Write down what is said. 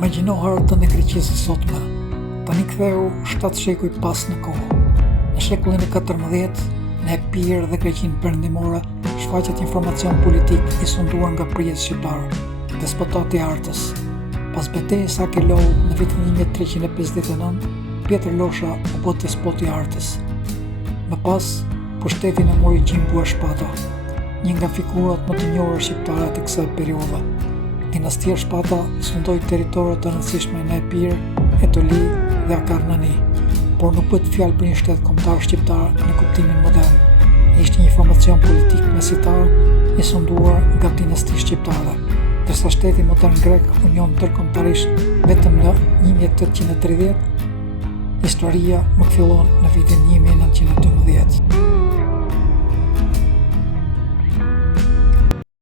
Imagjinohar të në Greqisë sotme, tani ktheu 7 shekuj pas në kohë. Në shekullin e 14, në Epirë dhe Greqinë perëndimore shfaqet informacion politik i sunduar nga prijet shqiptar, despotati i Artës. Pas betejës Akelou në vitin 1359, Pjetër Losha u bë despoti i Artës. Më pas, pushtetin e mori Gjimbu Shpata, një nga figurat më të njohura shqiptare të kësaj periudhe. Dinastia Shpata sundoi territore të rëndësishme në Epirë, Etoli dhe Akarnani, por nuk bëhet fjalë për një shtet kombëtar shqiptar në kuptimin modern. Ishte një formacion politik mesitar i sunduar nga dinasti shqiptare, ndërsa shteti modern grek u njoh ndërkombëtarisht vetëm në 1830. Historia nuk fillon në vitin 1912.